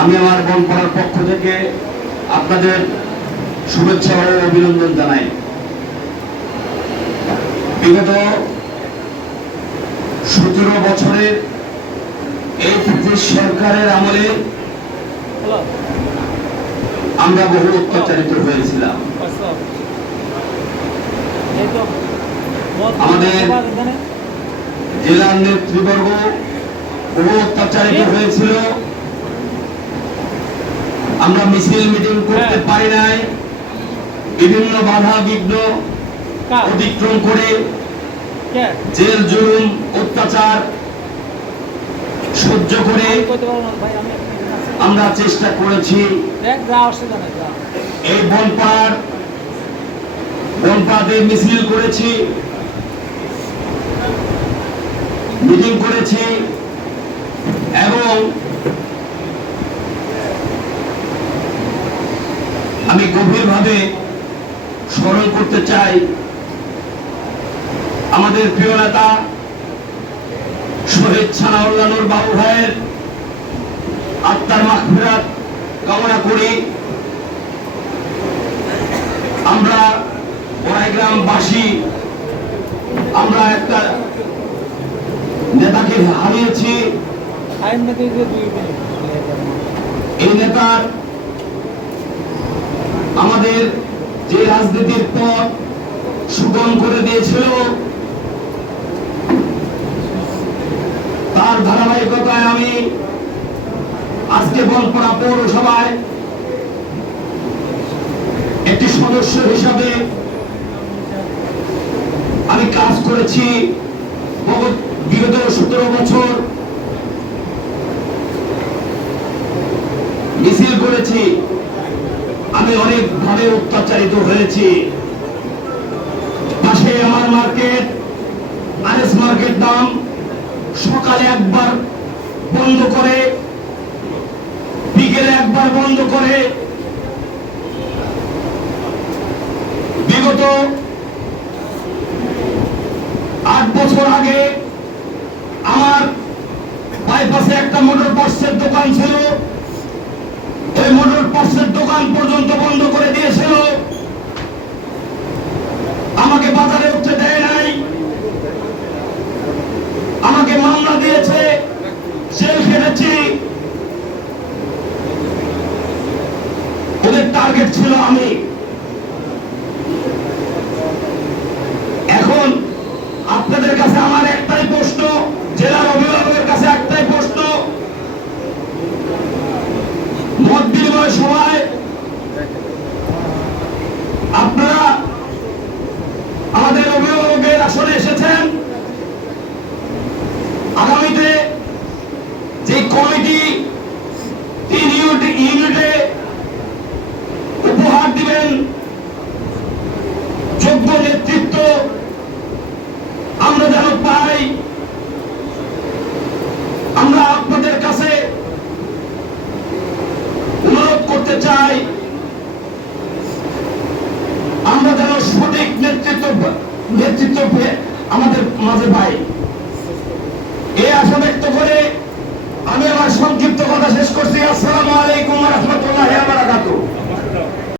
আমি আমার বনপাড়ার পক্ষ থেকে আপনাদের শুভেচ্ছা ও অভিনন্দন জানাই। বিগত সতেরো বছরের এই ব্রিটিশ সরকারের আমলে আমরা বহু অত্যাচারিত হয়েছিলাম। আমাদের জেলার নেতৃবর্গ বহু অত্যাচারিত হয়েছিল। আমরা মিছিল মিটিং করতে পারি নাই। বিভিন্ন বাধা বিঘ্ন অতিক্রম করে জেল জুলুম অত্যাচার সহ্য করে আমরা চেষ্টা করেছি। এই বনপাড় বনপাড়ে মিছিল করেছি। মিটিং করেছি এবং আমি গভীরভাবে স্মরণ করতে চাই আমাদের প্রিয় নেতা শহীদ ছানাউল্লানুর বাবু ভাইয়ের আত্মার মাগফিরাত কামনা করি। আমরা গ্রামবাসী আমরা একটা নেতাকে হারিয়েছি। এই নেতার আমাদের যে রাজনীতির পথ সুগম করে দিয়েছিল, তার ধারাবাহিকতায় আমি আজকে বনপাড়া পৌরসভায় একটি সদস্য হিসাবে আমি কাজ করেছি বিগত সতেরো বছর। মিছিল করেছি। আমি অনেকভাবে অত্যাচারিত হয়েছি। পাশে আমার মার্কেট আরএস মার্কেট দাম সকালে একবার বন্ধ করে, বিকেলে একবার বন্ধ করে। বিগত আট বছর আগে আমার বাইপাসে একটা মোটর পার্সের দোকান ছিল। ওই দোকান পর্যন্ত বন্ধ করে দিয়েছিল। আমাকে বাজারে উঠতে দেয় নাই। আমাকে মামলা দিয়েছে। জেল খেটেছি ওদের টার্গেট ছিল আমি। কমিটি ইউনিটে উপহার দিবেন। যোগ্য নেতৃত্ব আমরা যেন পাই। আমরা আপনাদের কাছে অনুরোধ করতে চাই, আমরা যেন সঠিক নেতৃত্ব নেতৃত্ব আমাদের মাঝে পাই। আশা ব্যক্ত